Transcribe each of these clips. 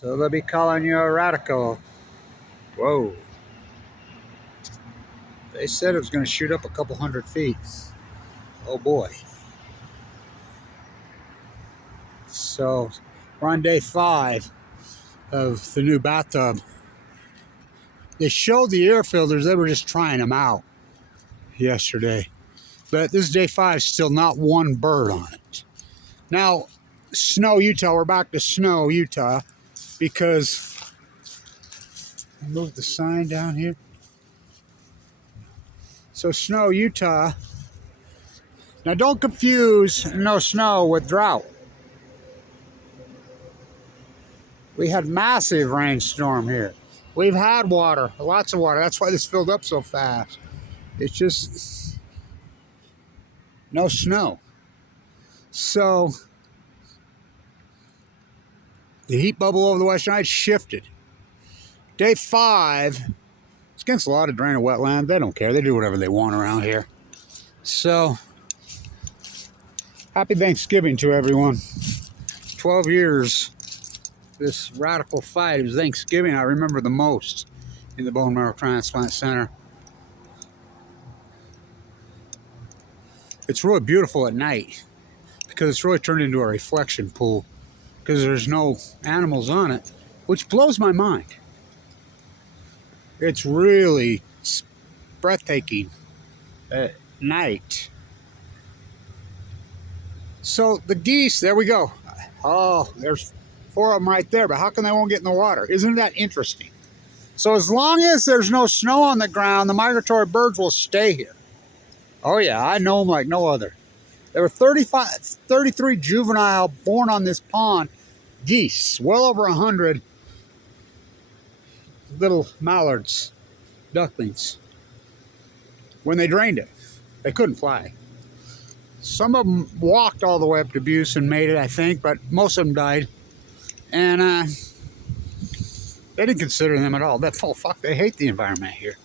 So they'll be calling you a radical. Whoa. They said it was going to shoot up a couple 100 feet. Oh boy. So we're on day 5 of the new bathtub. They showed the air filters. They were just trying them out yesterday. But this is day 5, still not one bird on it. Now, Snow, Utah, we're back to Snow, Utah, because I moved the sign down here. So Snow, Utah. Now don't confuse no snow with drought. We had massive rainstorm here. We've had water, lots of water. That's why this filled up so fast. It's just no snow. So the heat bubble over the western night shifted. Day 5, it's against a lot of drained wetland. They don't care. They do whatever they want around here. So happy Thanksgiving to everyone. 12 years. This radical fight. It was Thanksgiving I remember the most in the bone marrow transplant center. It's really beautiful at night because it's really turned into a reflection pool because there's no animals on it, which blows my mind. It's really breathtaking at night. So the geese, there we go. Oh, there's 4 of them right there, but how come they won't get in the water? Isn't that interesting? So as long as there's no snow on the ground, the migratory birds will stay here. Oh yeah, I know them like no other. There were 33 juvenile born on this pond geese, well over 100 little mallards, ducklings. When they drained it, they couldn't fly. Some of them walked all the way up to Buse and made it, I think, but most of them died. And they didn't consider them at all. They hate the environment here.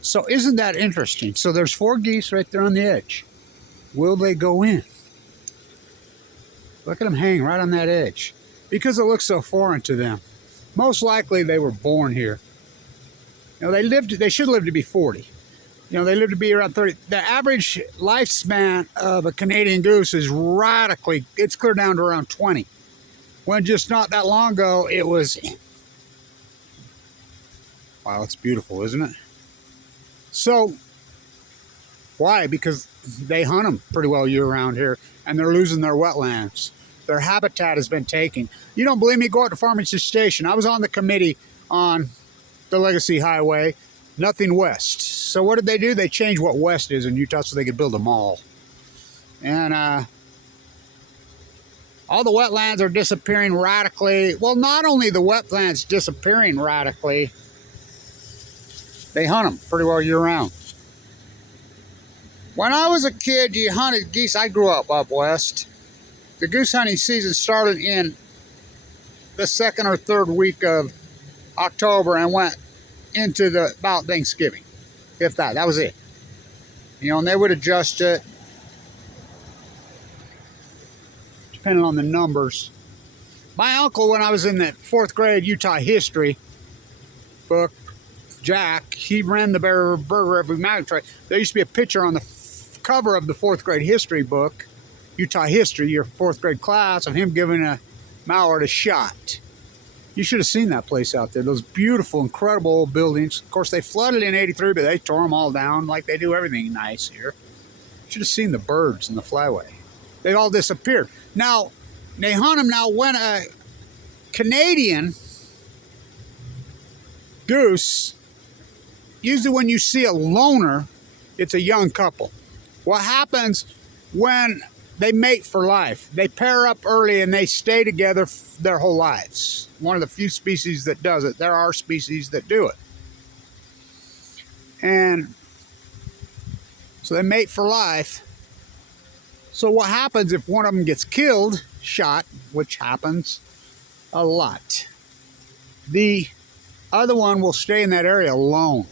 So isn't that interesting? So there's 4 geese right there on the edge. Will they go in? Look at them hang right on that edge. Because it looks so foreign to them. Most likely they were born here. You know, they should live to be 40. You know, they live to be around 30. The average lifespan of a Canadian goose is it's clear down to around 20. When just not that long ago, it was... Wow, it's beautiful, isn't it? So, why? Because they hunt them pretty well year-round here, and they're losing their wetlands. Their habitat has been taken. You don't believe me? Go out to Farmington Station. I was on the committee on the Legacy Highway, nothing west. So what did they do? They changed what west is in Utah so they could build a mall. And all the wetlands are disappearing radically. Well, not only the wetlands disappearing radically, they hunt them pretty well year-round. When I was a kid, you hunted geese. I grew up west. The goose hunting season started in the 2nd or 3rd week of October and went into about Thanksgiving, if that. That was it. You know, and they would adjust it depending on the numbers. My uncle, when I was in the 4th grade Utah history book, Jack, he ran the bird river migratory. There used to be a picture on the cover of the 4th grade history book, Utah history, your 4th grade class, of him giving a mallard a shot. You should have seen that place out there. Those beautiful, incredible old buildings. Of course, they flooded in '83, but they tore them all down like they do everything nice here. You should have seen the birds in the flyway. They all disappeared. Now, they hunt them now when a Canadian goose, usually when you see a loner, it's a young couple. What happens when they mate for life? They pair up early and they stay together their whole lives. One of the few species that does it. There are species that do it. And so they mate for life. So what happens if one of them gets killed, shot, which happens a lot, the other one will stay in that area alone.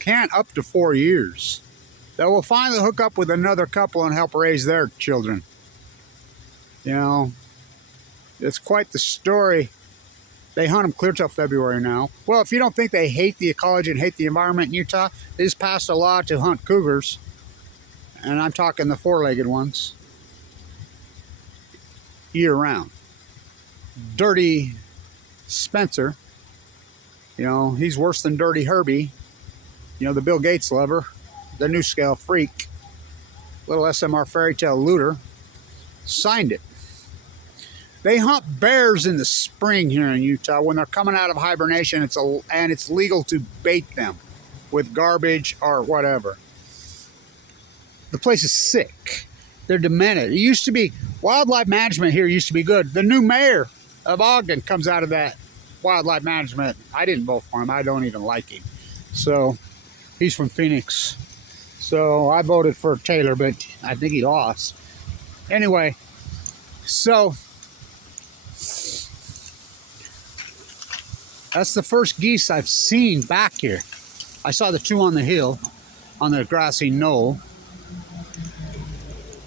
Can't up to 4 years. They will finally hook up with another couple and help raise their children. You know, it's quite the story They hunt them clear till February now. Well, if you don't think they hate the ecology and hate the environment in Utah, they just passed a law to hunt cougars. And I'm talking the four-legged ones. Year-round. Dirty Spencer, you know, he's worse than Dirty Herbie. You know, the Bill Gates lover, the new scale freak, little SMR fairy tale looter, signed it. They hunt bears in the spring here in Utah when they're coming out of hibernation. And it's legal to bait them with garbage or whatever. The place is sick. They're demented. It used to be, wildlife management here used to be good. The new mayor of Ogden comes out of that wildlife management. I didn't vote for him. I don't even like him. So he's from Phoenix. So I voted for Taylor, but I think he lost. Anyway, so that's the first geese I've seen back here. I saw the two on the hill, on the grassy knoll.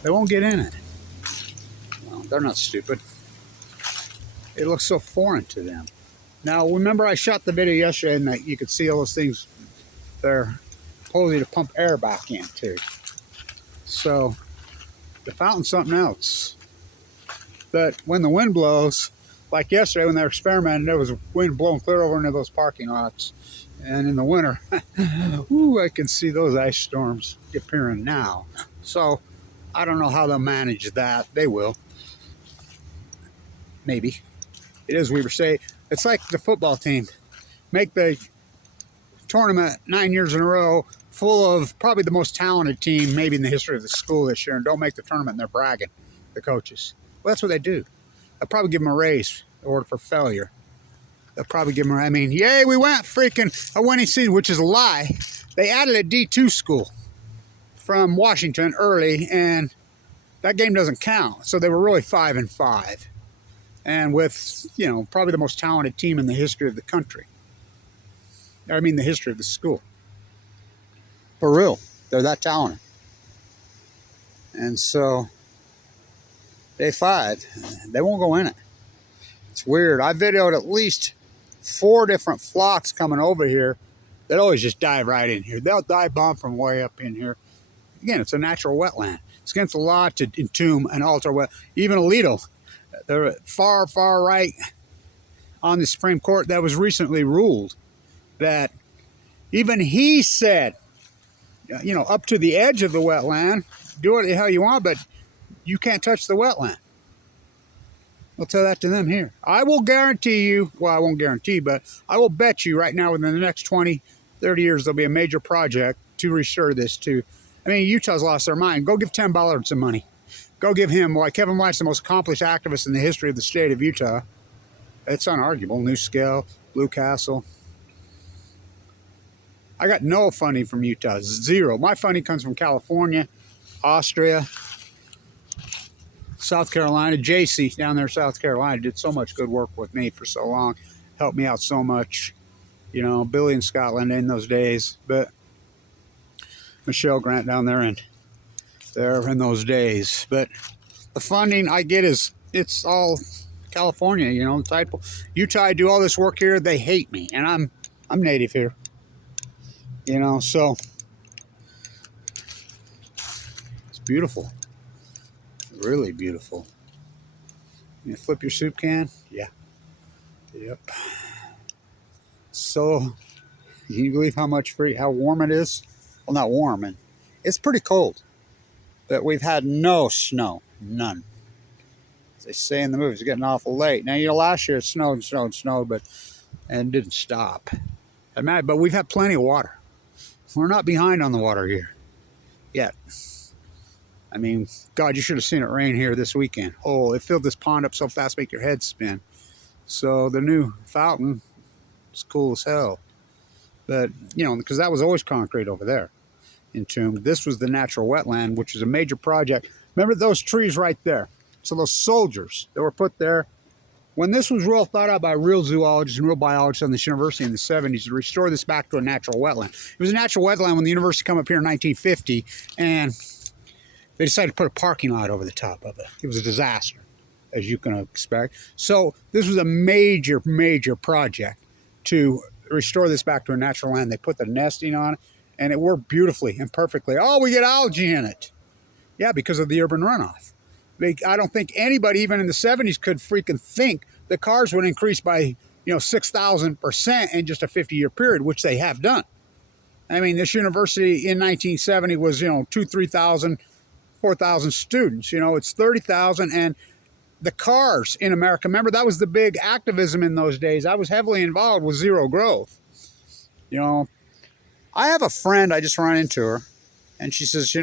They won't get in it. Well, they're not stupid. It looks so foreign to them. Now, remember I shot the video yesterday and that you could see all those things. They're supposedly to pump air back in too. So the fountain's something else. But when the wind blows, like yesterday when they were experimenting, there was wind blowing clear over into those parking lots. And in the winter, ooh, I can see those ice storms appearing now. So I don't know how they'll manage that. They will. Maybe. It is Weaver State. It's like the football team. Make the tournament 9 years in a row full of probably the most talented team maybe in the history of the school this year and don't make the tournament and they're bragging, the coaches. Well, that's what they do. They'll probably give them a raise or for failure. They'll probably give them, I mean, yay, we went freaking a winning season, which is a lie. They added a D2 school from Washington early, and that game doesn't count. So they were really 5-5. And with, you know, probably the most talented team in the history of the country. I mean, the history of the school. For real, they're that talented. And so, day 5, they won't go in it. It's weird. I videoed at least 4 different flocks coming over here. They'll always just dive right in here. They'll dive bomb from way up in here. Again, it's a natural wetland. It's against the law to entomb and alter wet. Even Alito, they're far, far right on the Supreme Court that was recently ruled that even he said, you know, up to the edge of the wetland, do what the hell you want, but you can't touch the wetland. I'll tell that to them here. I will guarantee you, well, I won't guarantee, but I will bet you right now within the next 20, 30 years, there'll be a major project to restore this to. I mean, Utah's lost their mind. Go give Tim Ballard some money. Go give him, why Kevin Blanch, the most accomplished activist in the history of the state of Utah. It's unarguable. New Scale, Blue Castle. I got no funding from Utah, 0. My funding comes from California, Austria, South Carolina. JC down there in South Carolina did so much good work with me for so long. Helped me out so much. You know, Billy in Scotland in those days. But Michelle Grant down there and there in those days. But the funding I get is, it's all California, you know. Utah, I do all this work here. They hate me. And I'm native here. You know, so it's beautiful. Really beautiful. You flip your soup can? Yeah. Yep. So, can you believe how warm it is? Well, not warm, and it's pretty cold. But we've had no snow. None. As they say in the movies, it's getting awful late. Now, you know, last year it snowed, but and didn't stop. But we've had plenty of water. We're not behind on the water here yet. I mean, God, you should have seen it rain here this weekend. Oh, it filled this pond up so fast, make your head spin. So the new fountain is cool as hell. But, you know, because that was always concrete over there, Entombed. This was the natural wetland, which is a major project. Remember those trees right there? So those soldiers that were put there, when this was real thought out by real zoologists and real biologists on this university in the 70s to restore this back to a natural wetland. It was a natural wetland when the university came up here in 1950, and they decided to put a parking lot over the top of it. It was a disaster. as you can expect. So this was a major, major project to restore this back to a natural land. They put the nesting on it, and it worked beautifully and perfectly. Oh, we get algae in it. Yeah, because of the urban runoff. I don't think anybody, even in the 70s, could freaking think the cars would increase by, 6,000% in just a 50-year period, which they have done. I mean, this university in 1970 was, 2,000, 3,000, 4,000 students. It's 30,000, and the cars in America, remember, that was the big activism in those days. I was heavily involved with zero growth. I have a friend, I just ran into her, and she says,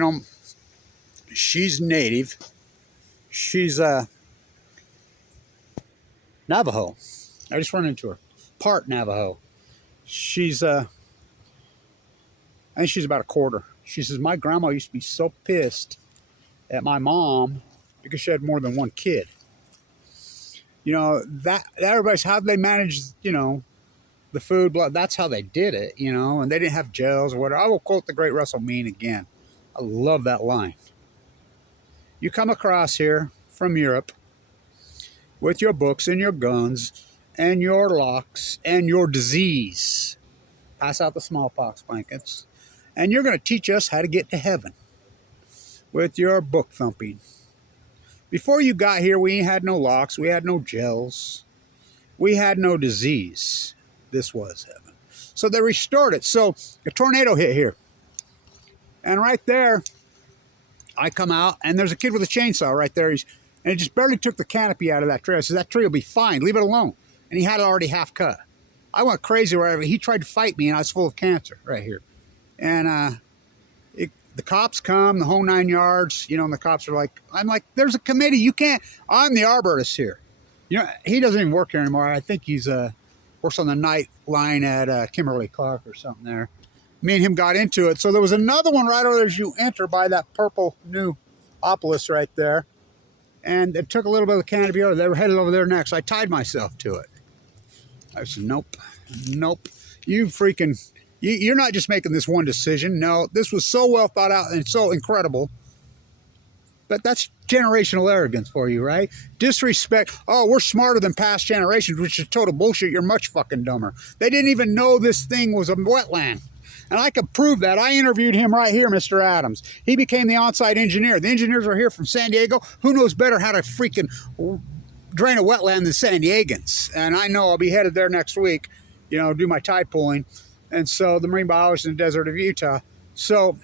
she's native. She's Navajo. I just run into her. Part Navajo. I think she's about a quarter. She says, my grandma used to be so pissed at my mom because she had more than one kid. That everybody's how they managed, the food, blood. That's how they did it, and they didn't have jails or whatever. I will quote the great Russell Mean again. I love that line. You come across here from Europe with your books and your guns and your locks and your disease. Pass out the smallpox blankets. And you're going to teach us how to get to heaven with your book thumping. Before you got here, we had no locks. We had no gels. We had no disease. This was heaven. So they restored it. So a tornado hit here. And right there, I come out, and there's a kid with a chainsaw right there. And it just barely took the canopy out of that tree. I said, that tree will be fine. Leave it alone. And he had it already half cut. I went crazy wherever. He tried to fight me, and I was full of cancer right here. And the cops come, the whole 9 yards, and the cops are like, I'm like, there's a committee. You can't. I'm the arborist here. He doesn't even work here anymore. I think he's works on the night line at Kimberly Clark or something there. Me and him got into it. So there was another one right over there as you enter by that purple new obelisk right there. And it took a little bit of the canopy over. They were headed over there next. I tied myself to it. I said, nope. You're not just making this one decision. No, this was so well thought out and so incredible. But that's generational arrogance for you, right? Disrespect. Oh, we're smarter than past generations, which is total bullshit. You're much fucking dumber. They didn't even know this thing was a wetland. And I could prove that. I interviewed him right here, Mr. Adams. He became the on-site engineer. The engineers are here from San Diego. Who knows better how to freaking drain a wetland than San Diegans? And I know I'll be headed there next week, do my tide pulling. And so the marine biologist in the desert of Utah. So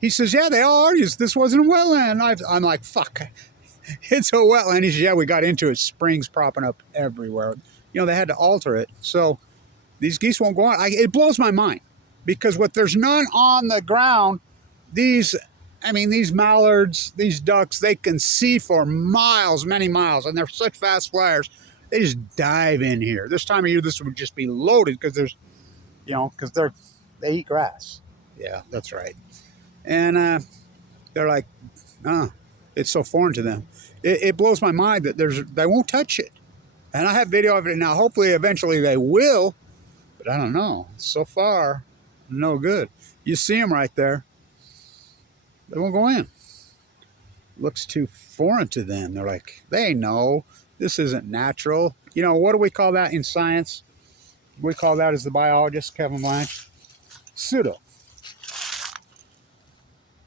he says, yeah, they all argue this wasn't a wetland. I'm like, fuck, it's a wetland. He says, yeah, we got into it. Springs propping up everywhere. They had to alter it. So these geese won't go on. It blows my mind. Because there's none on the ground, these mallards, these ducks, they can see for miles, many miles, and they're such fast flyers. They just dive in here. This time of year, this would just be loaded because they eat grass. Yeah, that's right. And they're like, it's so foreign to them. It blows my mind that they won't touch it. And I have video of it now. Hopefully, eventually they will, but I don't know. So far, no good. You see them right there. They won't go in. Looks too foreign to them. They're like, they know this isn't natural. What do we call that in science? We call that, as the biologist, Kevin Blanch, pseudo.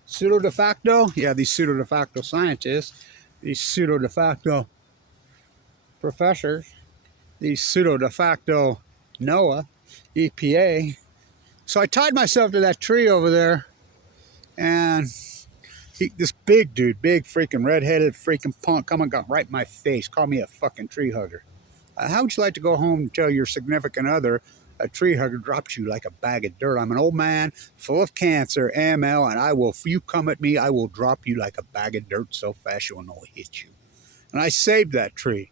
Pseudo de facto? Yeah, these pseudo de facto scientists, these pseudo de facto professors, these pseudo de facto NOAA, EPA. So I tied myself to that tree over there, and this big dude, big freaking redheaded freaking punk, come and got right in my face, called me a fucking tree hugger. How would you like to go home and tell your significant other a tree hugger dropped you like a bag of dirt? I'm an old man, full of cancer, AML, and if you come at me, I will drop you like a bag of dirt so fast you'll know it hit you. And I saved that tree.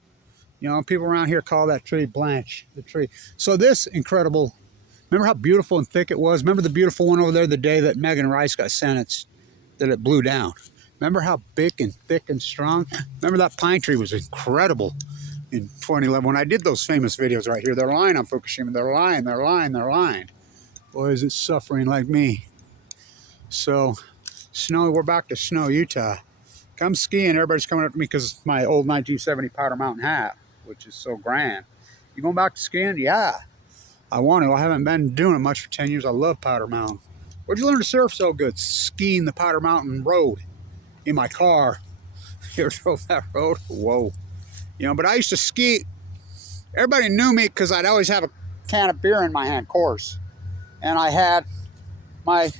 People around here call that tree Blanch, the tree. So this incredible. Remember how beautiful and thick it was? Remember the beautiful one over there the day that Megan Rice got sentenced, that it blew down? Remember how big and thick and strong? Remember that pine tree was incredible in 2011 when I did those famous videos right here. They're lying on Fukushima. They're lying. Boy, is it suffering like me. So, we're back to Snow, Utah. Come skiing. Everybody's coming up to me because it's my old 1970 Powder Mountain hat, which is so grand. You going back to skiing? Yeah, I want to. I haven't been doing it much for 10 years. I love Powder Mountain. Where'd you learn to surf so good? Skiing the Powder Mountain road in my car. You ever drove that road? Whoa. You know, but I used to ski. Everybody knew me because I'd always have a can of beer in my hand, Coors. And I had my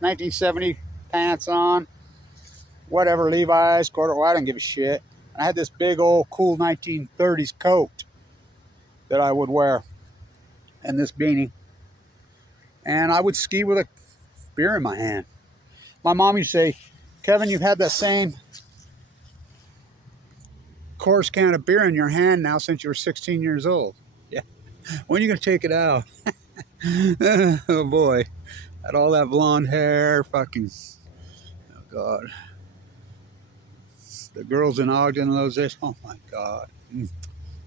1970 pants on, whatever, Levi's, corduroy, I didn't give a shit. I had this big old cool 1930s coat that I would wear and this beanie. And I would ski with a beer in my hand. My mom used to say, Kevin, you've had that same Coors can of beer in your hand now since you were 16 years old. Yeah. When are you going to take it out? Oh boy. Had all that blonde hair, fucking, oh God. The girls in Ogden in those days, oh my God.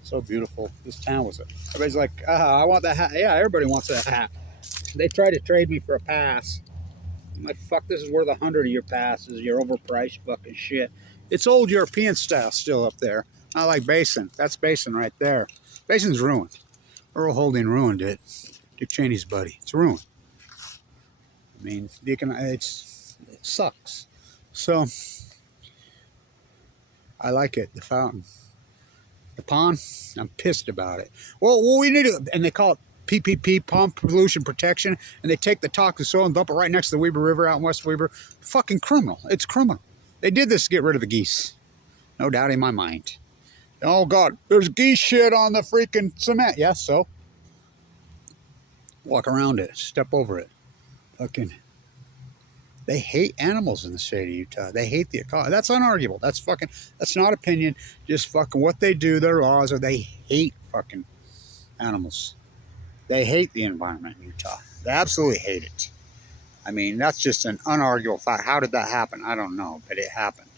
So beautiful. This town was, everybody's like, I want that hat. Yeah, everybody wants that hat. They tried to trade me for a pass. I'm like, fuck, this is worth 100 of your passes. You're overpriced fucking shit. It's old European style still up there. Not like Basin. That's Basin right there. Basin's ruined. Earl Holding ruined it. Dick Cheney's buddy. It's ruined. I mean, it sucks. So, I like it. The fountain. The pond, I'm pissed about it. Well, we need to, and they call it PPP, pump pollution protection, and they take the toxic soil and dump it right next to the Weber River out in West Weber. Fucking criminal. It's criminal. They did this to get rid of the geese. No doubt in my mind. Oh, God, there's geese shit on the freaking cement. Yeah, so? Walk around it. Step over it. Fucking. They hate animals in the state of Utah. They hate the ecology. That's unarguable. That's not opinion. Just fucking what they do, their laws are they hate fucking animals. They hate the environment in Utah. They absolutely hate it. I mean, that's just an unarguable fact. How did that happen? I don't know, but it happened.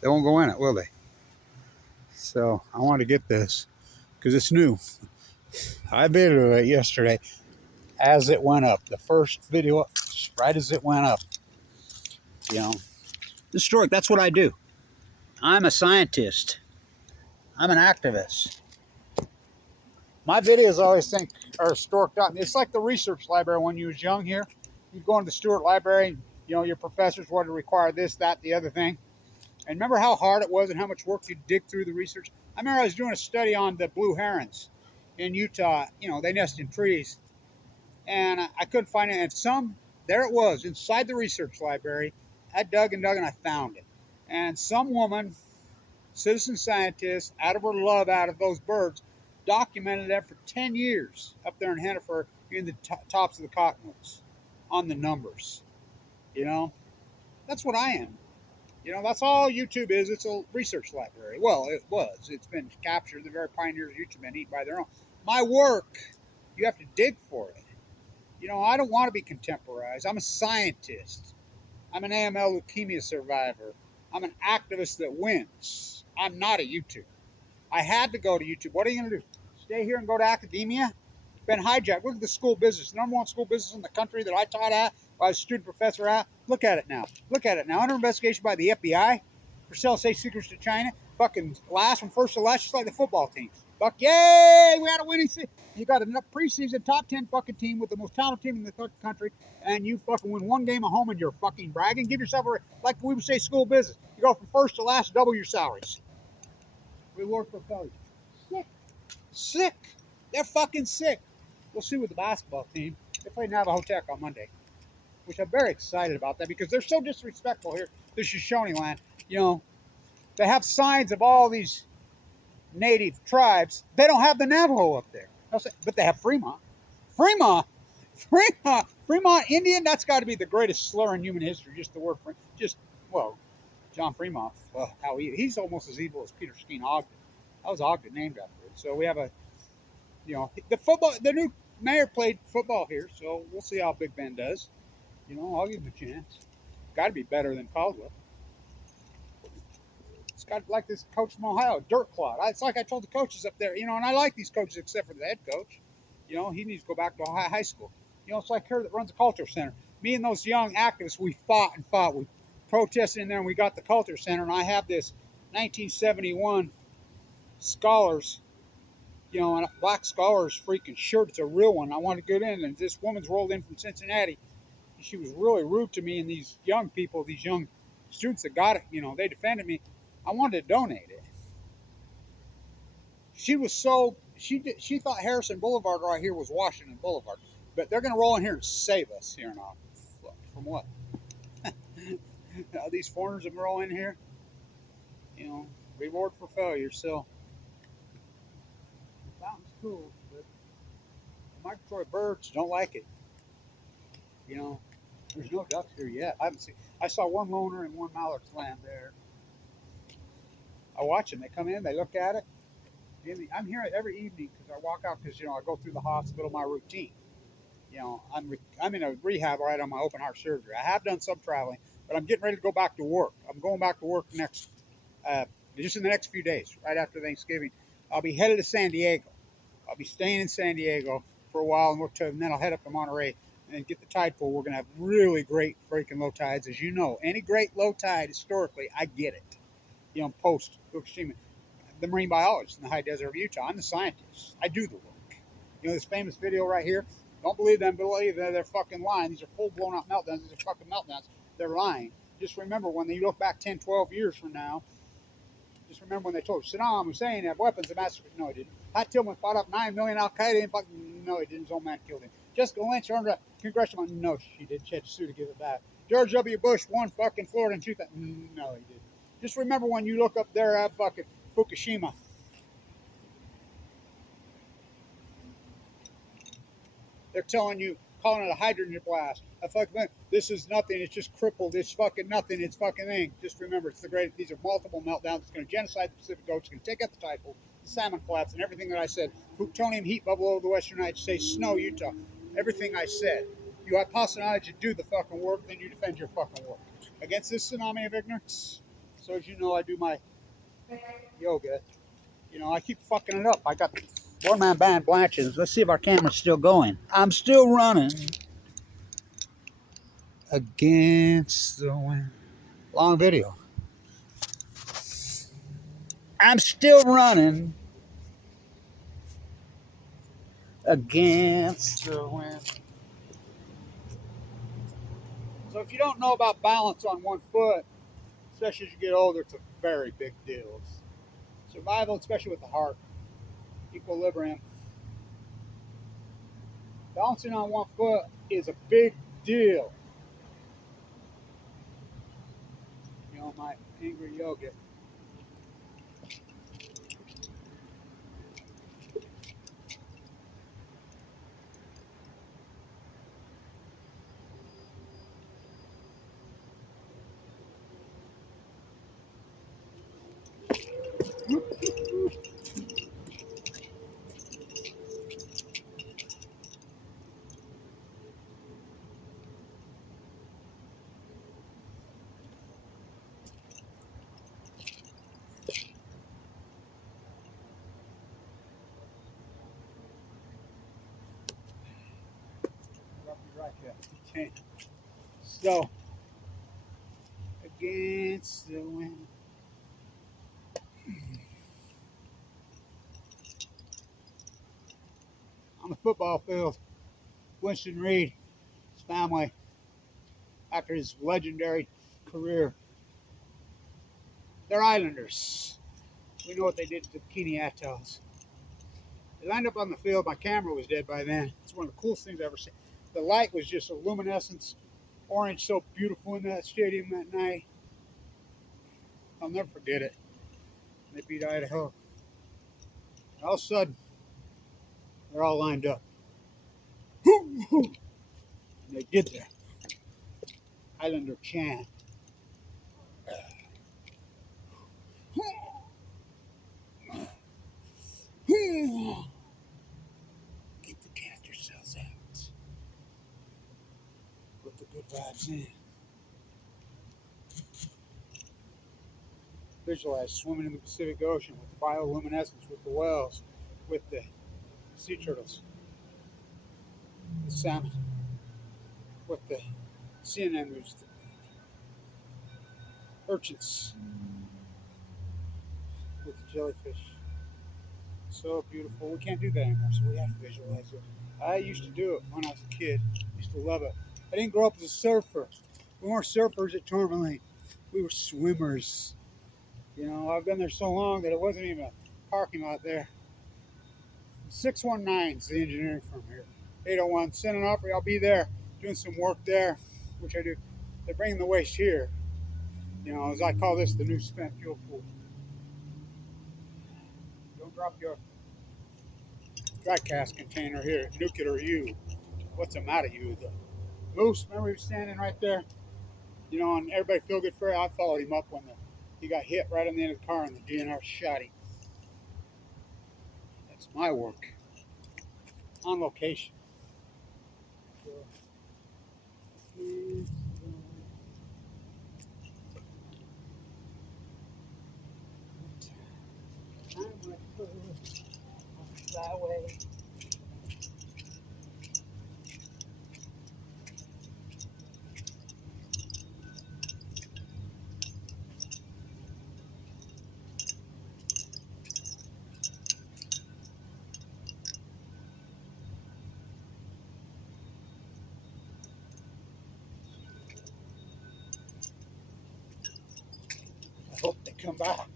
They won't go in it, will they? So I want to get this because it's new. I videoed it yesterday as it went up. The first video up, right as it went up. You know, historic, that's what I do. I'm a scientist. I'm an activist. My videos I always think are historic. It's like the research library when you was young here. You'd go into the Stewart Library, you know, your professors wanted to require this, that, the other thing. And remember how hard it was and how much work you dig through the research? I remember I was doing a study on the blue herons in Utah. You know, they nest in trees. And I couldn't find it. And there it was, inside the research library. I dug and dug and I found it. And some woman, citizen scientist, out of her love out of those birds, documented that for 10 years up there in Hennifer in the tops of the cottonwoods on the numbers. You know, that's what I am. You know, that's all YouTube is. It's a research library. Well, it was. It's been captured. The very pioneers of YouTube been eaten by their own. My work, you have to dig for it. You know, I don't want to be contemporized. I'm a scientist. I'm an AML leukemia survivor. I'm an activist that wins. I'm not a YouTuber. I had to go to YouTube. What are you going to do? Stay here and go to academia? It's been hijacked. Look at the school business. The #1 school business in the country that I taught at, I was a student professor at. Look at it now. Look at it now. Under investigation by the FBI for selling state secrets to China. Fucking last from first to last, just like the football team. Fuck, yay! We had a winning season. You got a preseason top 10 fucking team with the most talented team in the fucking country, and you fucking win one game at home and you're fucking bragging. Give yourself a, like we would say, school business. You go from first to last, double your salaries. Reward for failure. Sick. Sick. They're fucking sick. We'll see with the basketball team. They play Navajo Tech on Monday, which I'm very excited about that because they're so disrespectful here. This Shoshone land. You know, they have signs of all these native tribes. They don't have the Navajo up there. But they have Fremont. Fremont, Indian, that's got to be the greatest slur in human history. Just the word Fremont. Well, John Fremont, well, he's almost as evil as Peter Skeen Ogden. That was Ogden named after it. So we have the new mayor played football here, so we'll see how Big Ben does. You know, I'll give him a chance. Got to be better than Caldwell. It's got like this coach from Ohio, dirt clod. It's like I told the coaches up there, you know, and I like these coaches except for the head coach. You know, he needs to go back to Ohio high school. You know, it's like her that runs the culture center. Me and those young activists, we fought and fought. We protesting in there, and we got the culture center, and I have this 1971 Scholars, you know, and a black Scholars freaking shirt. It's a real one. I wanted to get in, and this woman's rolled in from Cincinnati. And she was really rude to me, and these young people, these young students that got it, you know, they defended me. I wanted to donate it. She was so, she thought Harrison Boulevard right here was Washington Boulevard, but they're going to roll in here and save us here now. From what? These foreigners that roll in here, you know, reward for failure. So, the fountain's cool, but the migratory birds don't like it. You know, there's no ducks here yet. I haven't seen. I saw one loner and one mallard's lamb there. I watch them. They come in, they look at it. I'm here every evening because I walk out because, you know, I go through the hospital, my routine. You know, I'm in a rehab right on my open heart surgery. I have done some traveling, but I'm getting ready to go back to work. I'm going back to work next, just in the next few days, right after Thanksgiving. I'll be headed to San Diego. I'll be staying in San Diego for a while, and then I'll head up to Monterey and get the tide pool. We're going to have really great freaking low tides, as you know. Any great low tide, historically, I get it. You know, post Fukushima. The marine biologist in the high desert of Utah. I'm the scientist. I do the work. You know this famous video right here? Don't believe them, believe them. They're fucking lying. These are full blown out meltdowns. These are fucking meltdowns. They're lying. Just remember when you look back 10, 12 years from now, just remember when they told Saddam Hussein had weapons of mass. No, he didn't. Pat Tillman fought up 9 million Al Qaeda and fucking, no, he didn't. His own man killed him. Jessica Lynch earned a congressional, no, she did. She had to sue to give it back. George W. Bush won fucking Florida in 2000. No, he didn't. Just remember when you look up there at fucking Fukushima. They're telling you, calling it a hydrogen blast. A fucking, this is nothing. It's just crippled. It's fucking nothing. It's fucking thing. Just remember, it's the great. These are multiple meltdowns. It's going to genocide the Pacific Ocean. It's going to take out the tide pool, the salmon collapse, and everything that I said. Plutonium heat bubble over the western United States, snow, Utah. Everything I said. You have possibility to do the fucking work, then you defend your fucking work against this tsunami of ignorance. So as you know, I do my yoga. You know, I keep fucking it up. I got one-man band Blanches. Let's see if our camera's still going. I'm still running against the wind. Long video. I'm still running against the wind. So if you don't know about balance on one foot, especially as you get older, it's a very big deal. Survival, especially with the heart, equilibrium. Balancing on one foot is a big deal. You know, my angry yoga. Right there. Okay. So, against the wind. On the football field, Winston Reed, his family, after his legendary career, they're islanders. We know what they did to the Bikini Atolls. They lined up on the field. My camera was dead by then. It's one of the coolest things I've ever seen. The light was just a luminescence, orange, so beautiful in that stadium that night. I'll never forget it. They beat Idaho. All of a sudden, they're all lined up. And they did their Islander chant. Get the cancer cells out. Put the good vibes in. Visualize swimming in the Pacific Ocean with the bioluminescence, with the whales, with the sea turtles, the salmon, with the sea anemones, urchins with jellyfish. So beautiful. We can't do that anymore, so we have to visualize it. I used to do it when I was a kid. I used to love it. I didn't grow up as a surfer. We weren't surfers at Tourmaline. We were swimmers. You know, I've been there so long that it wasn't even a parking lot there. 619 is the engineering firm here. 801, send an offer. I'll be there doing some work there, which I do. They're bringing the waste here. You know, as I call this the new spent fuel pool. Don't drop your dry cast container here at Nuclear U. What's the matter, you? The Moose, remember he was standing right there? You know, and everybody feel good for it. I followed him up when he got hit right on the end of the car and the DNR shot him. That's my work. On location. That way. I hope they come back.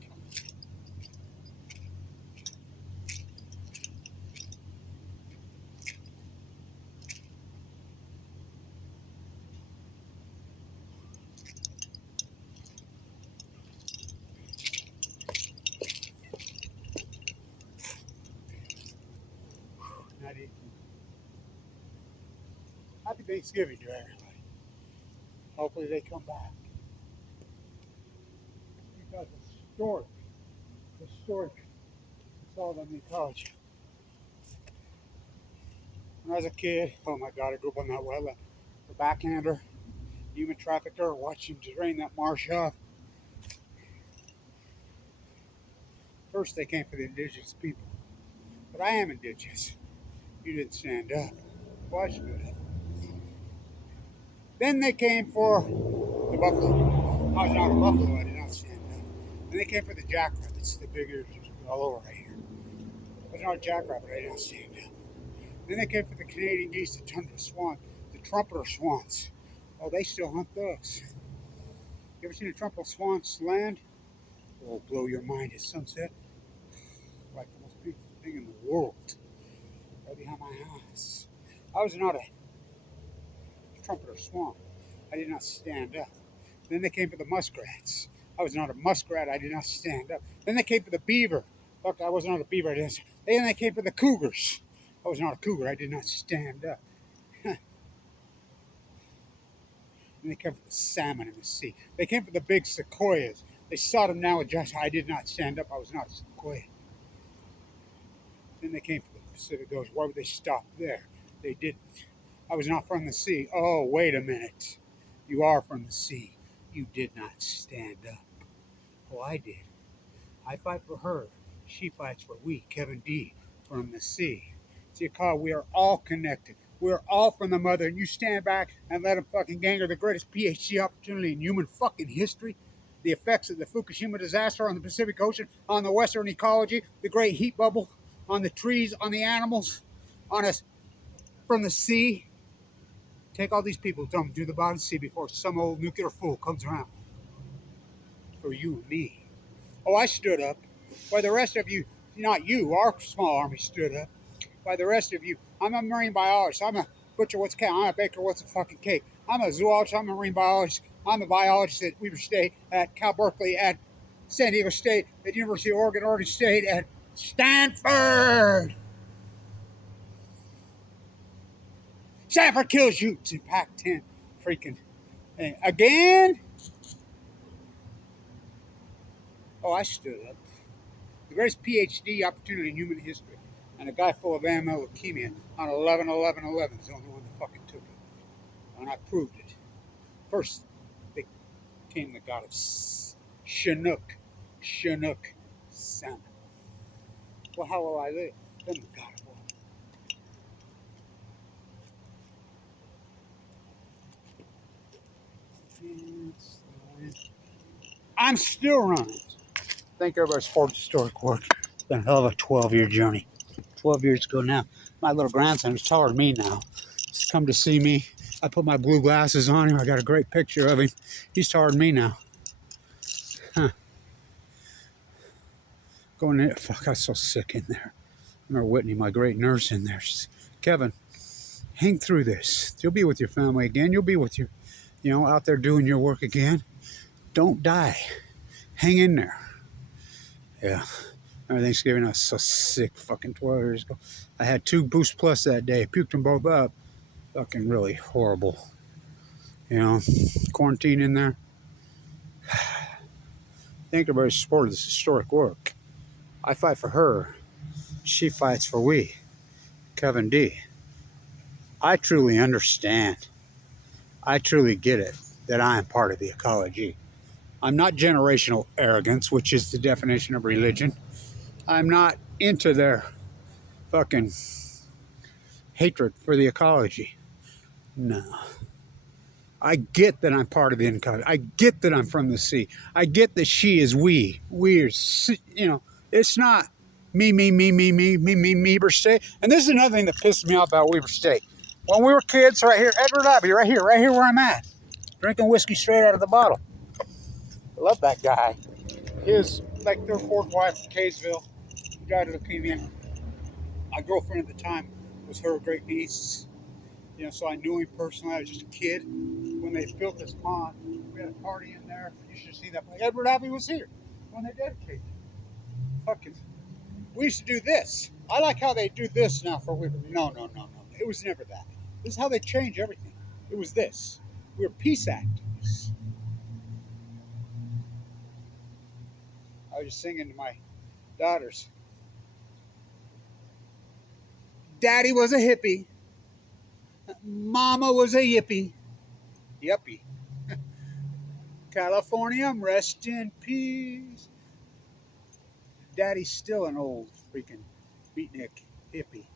Happy Thanksgiving to everybody. Hopefully they come back. Because historic, it's all on the ecology. When I was a kid, oh my God, I grew up on that wetland. The backhander, human trafficker, watching him drain that marsh off. First, they came for the indigenous people. But I am indigenous. You didn't stand up. Well, I stood up. Then they came for the buffalo. I was not a buffalo, I did not stand up. Then they came for the jackrabbits, the big ears all over right here. I was not a jackrabbit, I did not stand up. Then they came for the Canadian geese, the tundra swan, the trumpeter swans. Oh, they still hunt those. You ever seen a trumpeter swan's land? Oh, blow your mind at sunset. Like the most beautiful thing in the world. Right behind my house. I was not a trumpeter swan. I did not stand up. Then they came for the muskrats. I was not a muskrat. I did not stand up. Then they came for the beaver. Look, I was not a beaver. I didn't. Then they came for the cougars. I was not a cougar. I did not stand up. Then they came for the salmon in the sea. They came for the big sequoias. They sought them now with just. I did not stand up. I was not a sequoia. Then they came for the Pacific Ocean. Why would they stop there? They didn't. I was not from the sea. Oh, wait a minute. You are from the sea. You did not stand up. Oh, I did. I fight for her. She fights for we, Kevin D, from the sea. See, Carl, we are all connected. We're all from the mother, and you stand back and let them fucking ganger the greatest PhD opportunity in human fucking history. The effects of the Fukushima disaster on the Pacific Ocean, on the Western ecology, the great heat bubble, on the trees, on the animals, on us from the sea. Take all these people, dump them to the bottom of the sea before some old nuclear fool comes around for you and me. Oh, I stood up. While the rest of you, not you, our small army stood up. By the rest of you, I'm a marine biologist. I'm a butcher, what's cake? I'm a baker, what's a fucking cake? I'm a zoologist. I'm a marine biologist. I'm a biologist at Weaver State, at Cal Berkeley, at San Diego State, at University of Oregon, Oregon State, at Stanford. Stanford kills you. It's in Pac-10. Freaking thing. Again? Oh, I stood up. The greatest PhD opportunity in human history. And a guy full of AML leukemia on 11/11/11 is the only one that fucking took it. And I proved it. First, they came the god of Chinook. Chinook salmon. Well, how will I live? Then the god of water. I'm still running. Thank everybody for historic work. It's been a hell of a 12-year journey. 12 years ago now. My little grandson is taller than me now. He's come to see me. I put my blue glasses on him. I got a great picture of him. He's taller than me now. Huh. Going in, fuck, I was so sick in there. I remember Whitney, my great nurse, in there. She's, Kevin, hang through this. You'll be with your family again. You'll be with your, out there doing your work again. Don't die. Hang in there. Yeah. Remember Thanksgiving, I was so sick fucking 12 years ago. I had 2 Boost Plus that day. Puked them both up. Fucking really horrible. Quarantine in there. Thank everybody for supporting this historic work. I fight for her. She fights for we. Kevin D. I truly understand. I truly get it that I am part of the ecology. I'm not generational arrogance, which is the definition of religion. I'm not into their fucking hatred for the ecology. No. I get that I'm part of the ecology. I get that I'm from the sea. I get that she is we. We are, it's not me, Weber State. And this is another thing that pisses me off about Weber State. When we were kids, right here, Edward Abbey, right here where I'm at, drinking whiskey straight out of the bottle. I love that guy. His, like, their 4th wife from Kaysville, who died of leukemia. My girlfriend at the time was her great niece. So I knew him personally. I was just a kid. When they built this pond, we had a party in there. You should see that. Edward Abbey was here when they dedicated. Fucking, we used to do this. I like how they do this now for Weber. No. It was never that. This is how they change everything. It was this. We were peace activists. I was just singing to my daughters. Daddy was a hippie. Mama was a yippie. Yuppie. California, rest in peace. Daddy's still an old freaking beatnik hippie.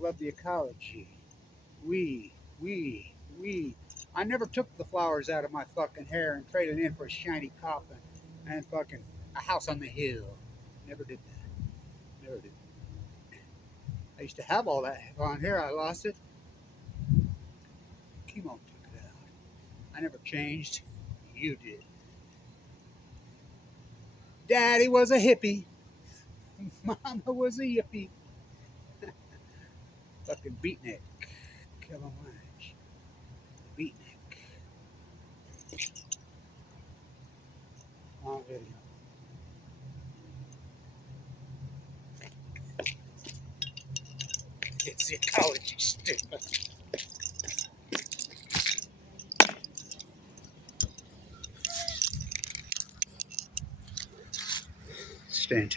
Love the ecology. We. I never took the flowers out of my fucking hair and traded in for a shiny coffin and fucking a house on the hill. Never did that. Never did that. I used to have all that on hair. I lost it. Chemo took it out. I never changed. You did. Daddy was a hippie. Mama was a yippie. Fucking beatnik. Kill him Blanch. Beatnik. On video. It's the ecology statement. Stay tuned.